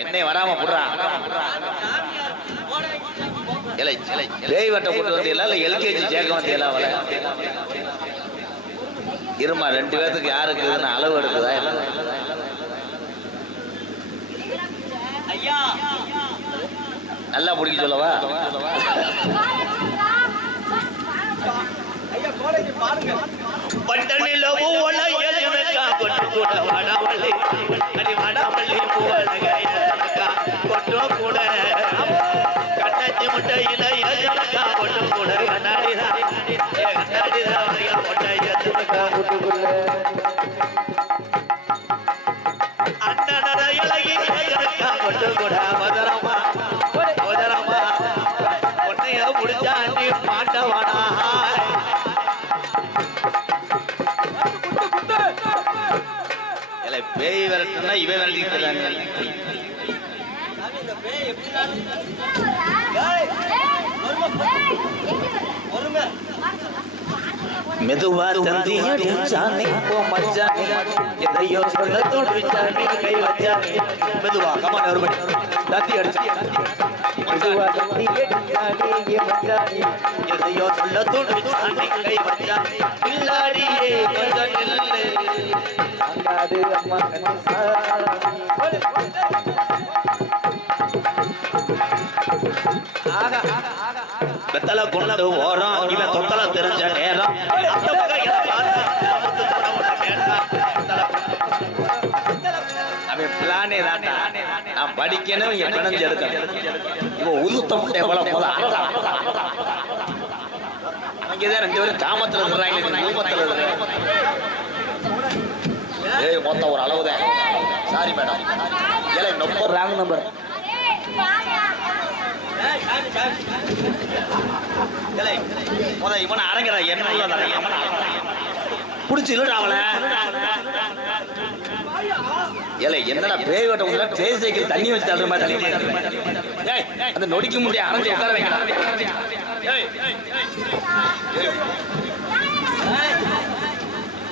என்னை வராம புடுறா. ஏலே, ஏலே, பேய் வட்டம் போட்டு வந்தீங்களா இல்ல எல்கேஜி சேர்க்க வந்தீங்களா அவளை? இருமா ரெண்டு பேத்துக்கு யாருக்கு இதுன்னு அளவு எடுக்குதா நல்லா பிடிக்க சொல்லவா? ஒலையலுனக்கா கொட்டு பேய் விரட்டுனா இவன் விரட்டிக்கிறாங்க மெதுவா தந்தி அடிச்சானே ஓ மச்சானே எதையோ சொல்ல துடிச்சானே கை வச்சானே மெதுவா கமான் ஒரு மணி தந்தி அடிச்சானே மெதுவா தந்தி அடிச்சானே ஏ மச்சானே எதையோ சொல்ல துடிச்சானே கை வச்சானே இல்லாடியே கொஞ்சம் நில்லு அங்காடு அம்மா கண்ணு வெத்தலை கொண்டு ஓரம் இவன் தொத்தலை தெரிஞ்ச நேரம். அவன் பிளானே தாண்டா நான் படிக்கணும் இங்க பிணைஞ்சு எடுக்கணும். இவன் உதுத்த முட்டை போல அங்கேதான் ரெண்டு பேரும் காமத்துல இருக்கிறாங்க மொத்தம் ஒரு அளவுதான் சாரி மேடம் ஏலே நம்பர் ராங் நம்பர் இவனை அரங்கடா என்ன புடிச்சு இல்லடா அவளை. ஏலே என்னடா பேய் வட்டம் உள்ள பேய் சைக்கிள் தண்ணி வச்சு தள்ளுற மாதிரி. ஏய் அந்த நொடிக்க முடிய அரைஞ்சு உட்கார வைக்கடா.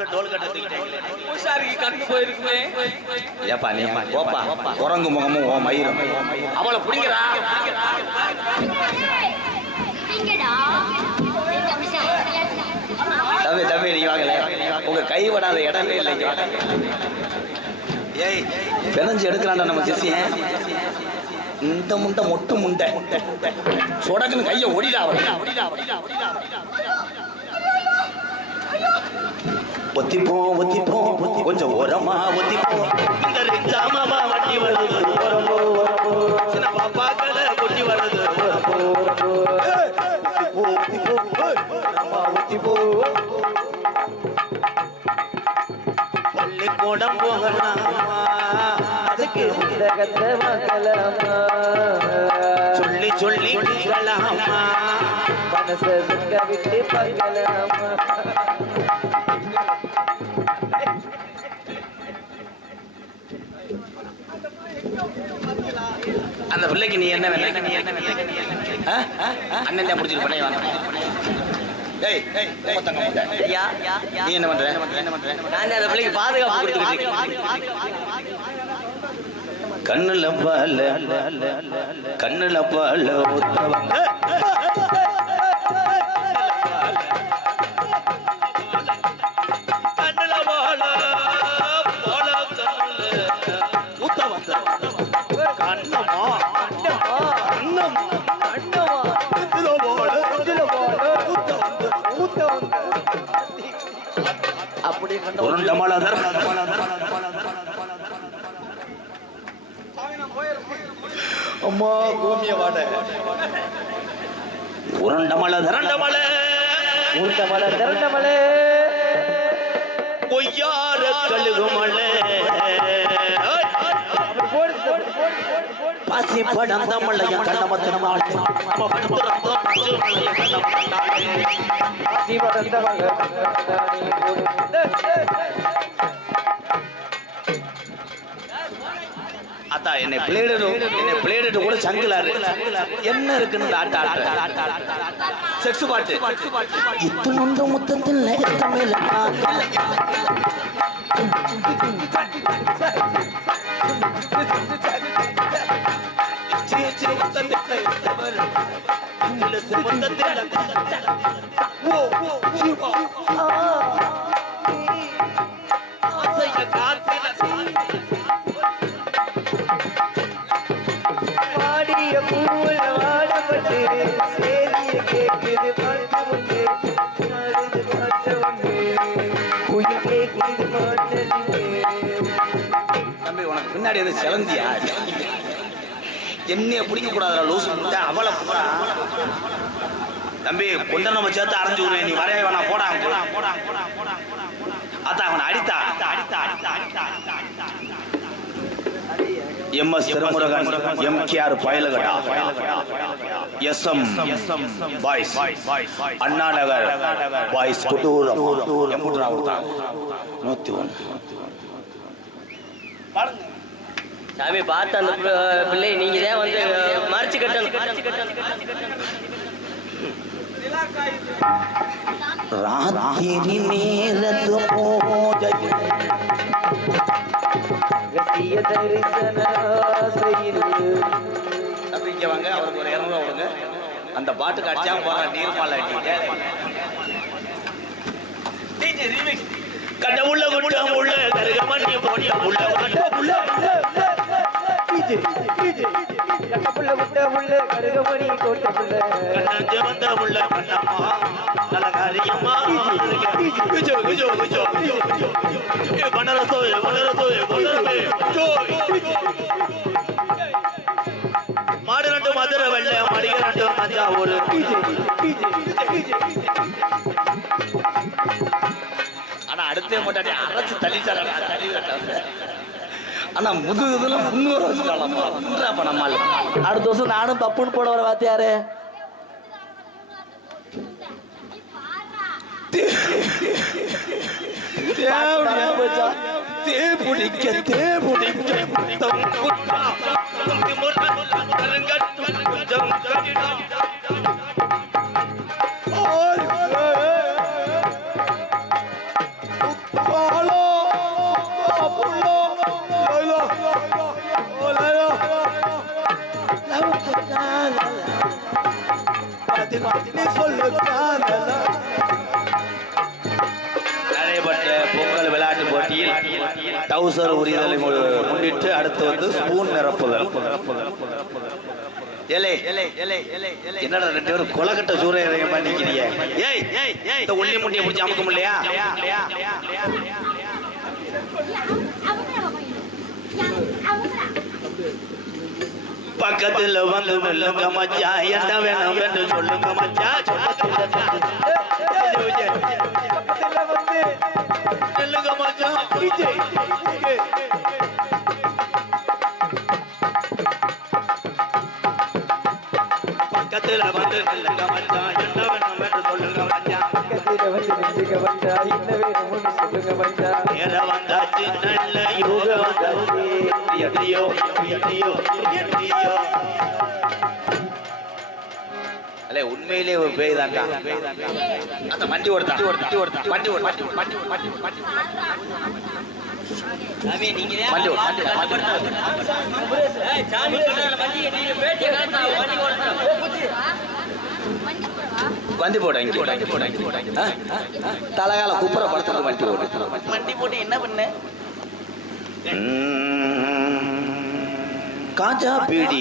அதுக்குள்ள டோல் கட்ட தூக்கிட்டாங்களே ஏப்பா நீ போப்பா குரங்கு முகமும் ஓ மயிரும். அவளை பிடிக்கிறா தம்பி தம்பி நீ வாங்கல. உங்க கை படாத இடமே இல்லை. ஏய். பிணைஞ்சு எடுக்கிறான்டா நம்ம சிசியன் இந்த முண்டை மொட்டு முண்டை. சொடக்குன்னு கையை ஒடிடா அவளை ஒத்திப்போம் ஒத்திப்போம் கொஞ்சம் ஓரமா ஒத்திப்போம் இந்த ஜாமாவா வட்டி வருது ஓரம்போ சின்ன பாப்பாக்களை குட்டி வருது பள்ளிக்கூடம் போகலாமா அதுக்கு புத்தகத்தை வாங்கலாமா சொல்லி சொல்லி சொல்லலாமா? மனசை விட்டு பார்க்கலாமா? அந்த பிள்ளைக்கு நீ என்ன வேலை ஆ? ஆ? ஆ? அண்ணன் தான் முடிச்சிட்டு பண்ணி வாங்க நீ என்ன பண்ற நான் அந்த பிள்ளைக்கு பாதுகாப்பு கொடுத்துக்கிட்டு கண்ணுல பால கண்ணுல பால ஒருத்தவங்க அப்படி கண்ட உருண்ட மலதர் அம்மா பூமிய வாட. உருண்ட மலதர் திரண்டமலை ஊர்த்தமலை திரண்டமலை பொய்யார கழுகுமலை. ஆசி படந்த மல்லைய கண்ணமத்தின மாலை ஆசி படர்ந்த அத்தா என்னை என்னை கூட சங்கிலாரு. என்ன இருக்குன்னு இந்த செக்ஸ் பாட்டு. முத்தத்தில் தமிழ் வாடிய பூவுல வாடப்பட்டு சேதிய பாட்டு ஒன்று பாட்டு ஒன்று பாட்டு தம்பி உனக்கு பின்னாடி வந்து செலந்தியா? என்னைய பிடிக்க கூடாதுடா லூசு. முட்டை அவளை போடா தம்பி கொண்ட நம்ம சேர்த்து அரைஞ்சு விடுவேன் நீ வரைய வேணாம் போடா போடா போடா போடா போடா அத்தா அவனை அடித்தா. அடித்தா அடித்தா அடித்தா அடித்தா M S Thirumurugan M K R பயலகடா. S M boys Anna Nagar boys குட்டூரம். நூத்தி ஒன்று. சாமி பார்த்து அந்த பிள்ளை நீங்க தான் வந்து மறைச்சு கட்டணும். ராத்திரி நேரத்து பூஜையில் ரசிய தரிசன வாங்க அவருக்கு ஒரு இரநூறுவா கொடுங்க. அந்த பாட்டுக்கு அடிச்சா போற நீர்மாலை கட்ட உள்ள குட்ட உள்ள கருகமணி போடிய உள்ள கட்ட உள்ள பிஜே பிஜே புள்ள முட்ட புள்ள கருகமணி கோட்ட புள்ள கண்ணஞ்ச வந்த உள்ள நல்ல காரியம்மா ஏ மாடு ரெண்டு மதுரை வெள்ள மடிக ரெண்டு தஞ்சாவூர் ஆனா அடுத்த மாட்டாடி அரைச்சு தள்ளி தள்ளி ஆனா முது இதுல முன்னூறு வச்சுட்டாளப்பா நம்மால் அடுத்த வருஷம் நானும் பப்புன்னு போட வர வாத்தியாரு தேபுடிக்க தேபுடிக்க கொஞ்சம் டவுசர் உரிதலை முன்னிட்டு அடுத்து வந்து ஸ்பூன் நிரப்புதல். என்னடா ரெண்டு பேரும் கொலக்கட்ட சூரிய பண்ணிக்கிறீங்க ஏய் ஏய் இந்த உள்ளி முண்டியை முடிச்சு அமுக்க முடியலையா? பக்கத்துல வந்து சொல்லுங்க மச்சா என்ன வேணும் என்று சொல்லுங்க மச்சா சொல்லுங்க மச்சா பக்கத்துல வந்து நல்லங்க மச்சான் என்ன வேணும் என்று சொல்லுங்க மச்சான் பக்கத்துல வந்து நின்றுக்க மச்சான் என்ன வேணும்னு சொல்லுங்க மச்சான் நேர வந்தாச்சு நல்ல யோக வந்தாச்சு. எடியோ எடியோ எடியோ அல்லே உண்மையிலே ஒரு பேய் தான்டா அந்த வண்டி ஓடுதா வண்டி ஓடுதா வண்டி ஓடு வண்டி வண்டி ஓடு வண்டி ஓடு வண்டி வண்டி போட இங்க போட போட தலகால குப்புற படத்துல வண்டி ஓடு. வண்டி போட்டு என்ன பண்ண? காஜா பீடி.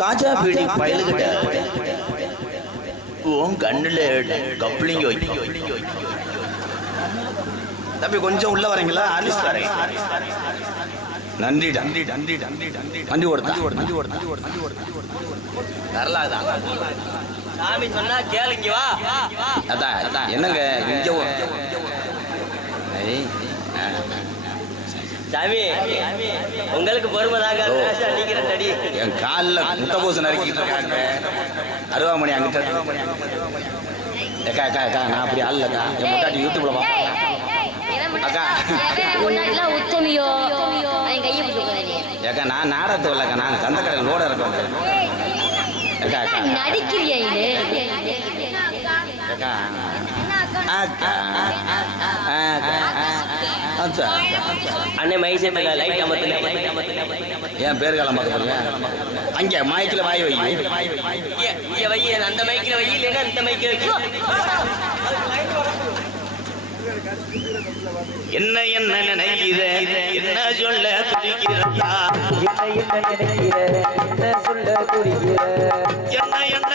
காஜா பீடி பயலுகிட்ட. உன் கண்ணுல கப்ளிங்க தம்பி கொஞ்சம் உள்ள வரீங்களா? ஆலிஸ் வரேன். நன்றி நன்றி நன்றி நன்றி நன்றி வண்டி ஓடுதா? வண்டி ஓடுதா வண்டி ஓடுதா வண்டி ஓடுதா வரலாதா? சாமி சொன்னா கேளுங்க வா. அதான் அதான் என்னங்க இங்க. சாமி உங்களுக்கு பொறுமை தாங்க நீங்க ரெண்டு அடி என் காலில் முட்டை கோசு நறுக்கிட்டு இருக்காங்க. அருவாமணி அங்கிட்ட அக்கா அக்கா அக்கா நான் அப்படி ஆள்லக்கா என் முட்டாட்டி யூடியூப்ல பார்ப்பேன் அக்கா. உத்தமியோ? என் கையை பிடிச்சி ஏக்கா நான் நாடகத்தை இல்லைக்கா நான் சந்தக்கடை லோட இருக்கேன். அக்கா அக்கா. நடிக்கிறியா இது அக்கா? அக்கா. அக்கா. அச்சா அண்ணன் மைசேப்பில் லைட் அமர்த்துல ஏன் பேர் காலம் பார்க்க போறியா அங்கே மாய்க்கில் வாய் வை. இங்க வை அந்த மைக்கில் வை இல்லைன்னா இந்த வை. என்ன என்ன நினைக்கிற? என்ன சொல்ல துடிக்கிறதா என்ன என்ன நினைக்கிற? என்ன சொல்ல குறிக்கிற என்ன என்ன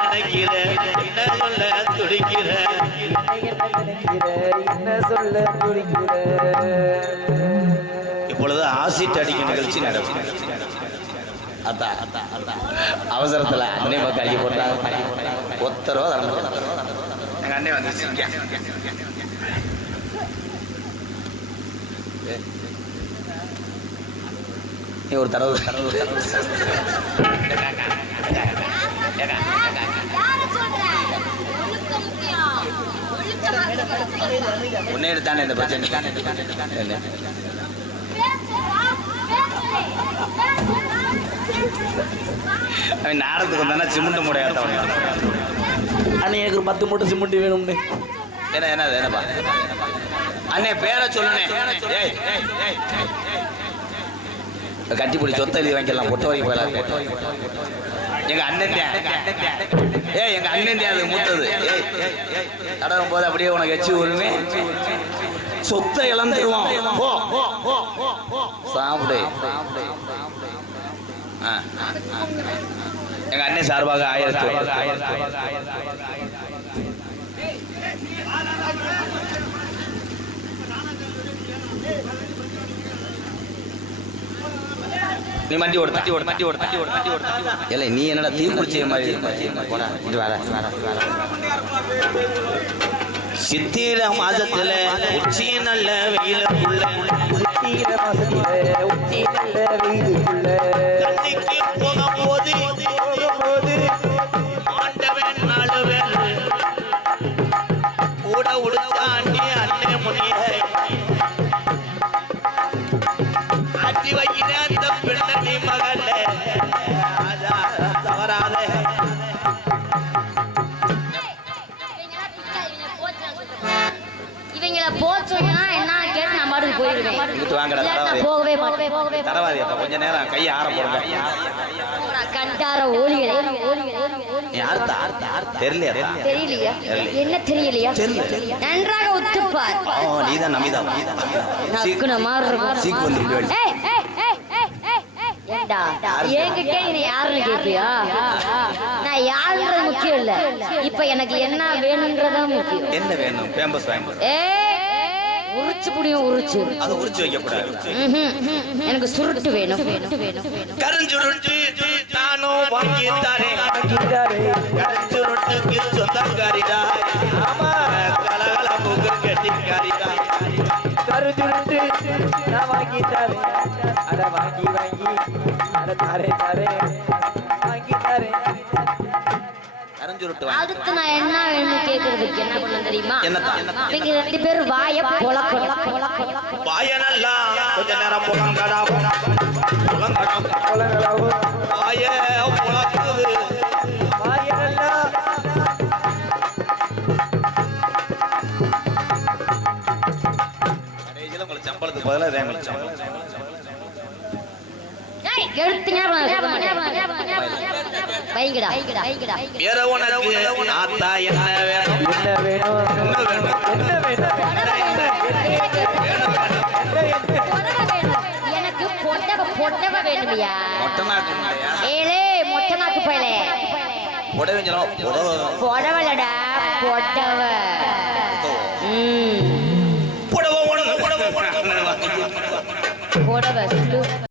நினைக்கிற என்ன சொல்ல துடிக்கிற? என்ன சொல்ல துடிக்கிற இப்பொழுது ஆசிட் அடிக்க நிகழ்ச்சி நடக்கும். அதான் அவசரத்தில் அன்னை மக்கள் போட்டாங்க ஒத்தரோ எங்கள் அண்ணே வந்துருச்சு நீ ஒரு தடவை தடவை. உன்னை எடுத்தானே இந்த பிரச்சனை? அவன் நாடத்துக்கு வந்தானா சிமெண்ட் முடியாது அண்ணே எனக்கு ஒரு பத்து மூட்டை சிமெண்ட் வேணும்னு. என்ன என்ன என்னப்பா? அண்ணே பேரை சொல்லுனே. கட்டி பிடி சொத்தை எழுதி வாங்கிக்கலாம் பொட்ட வரைக்கும் போயிடலாம் எங்க அண்ணன் ஏ எங்க அண்ணன் அது மூத்தது. தடவும் போது அப்படியே உனக்கு எச்சு உரிமை சொத்தை இழந்துருவான் போ. சாப்பிடு. ஆ, ஆ, ஆ. எங்க அண்ணன் சார்பாக ஆயிரத்தி. நீ மண்டி ஓடு தட்டி ஓடு தட்டி ஓடு தட்டி ஓடு தட்டி ஓடு இல்லை நீ என்னடா தீ குளிச்ச மாதிரி போடா இது வேற வர வர சித்திர மாசத்துல உச்சி நல்ல வெயிலுக்குள்ள சித்திர மாசத்தில உச்சி நல்ல வெயிலுக்குள்ள இவங்கள என்ன கேட்டு நான் பாட்டுக்கு போகவே மாட்டேன் போகவே கொஞ்ச நேரம் கையை ஆற போடுங்க கண்டார ஓலிகளே தெரியலையா தெரியலையா என்ன தெரியலையா நன்றாக ஒத்துப்பார் நீதான் நமிதா நக்குன என்கிட்ட நீ யாருன்னு கேட்பியா நான் யாருன்றது முக்கியம் இல்ல இப்ப எனக்கு என்ன வேணும்ன்றதா முக்கியம் என்ன வேணும் பேம்பஸ் வாங்கி உரிச்சு புடியும் உரிச்சு. அதை உரிச்சு வைக்க கூடாது. எனக்கு சுருட்டு வேணும். கருஞ்சுருட்டு நானும் வாங்கி தரேன் கிட்டாரே கருஞ்சுருட்டுக்கு சொந்தக்காரிடா. ஆமா கலகலப்புக்கு கெட்டிக்காரிடா கருதுருட்டு நான் வாங்கி தரேன் அட வாங்கி வாங்கி. அட தாரே தாரே. வாங்கி. அடுத்து நான் என்ன வேணும்னு கேக்குறதுக்கு என்ன பண்ண தெரியுமா? என்னத்தான்? நீங்க ரெண்டு பேரும் வாய பொழக்கணும். வாயனெல்லாம் கொஞ்ச நேரம் புலங்கடா. புலங்கடா குளங்களவு வாய புலக்குது வாயனெல்லாம் கடைசியில் உங்களுக்கு சம்பளத்துக்கு பதிலாக இதே எங்களுக்கு சம்பளம் ஏய், எடுத்தீங்கன்னா அப்புறம் நான் சொல்ல மாட்டேன். வைங்கடா வேற உனக்கு ஆத்தா என்ன வேணும்? என்ன வேணும்? என்ன வேணும்? என்ன வேணும். எனக்கு பொட்டவ பொட்டவ வேணுமியா. மொட்டை நாக்கு இல்லையா ஏலே மொட்டை நாக்கு பயலே. புடவை புடவை புடவலடா பொட்டவ ம்.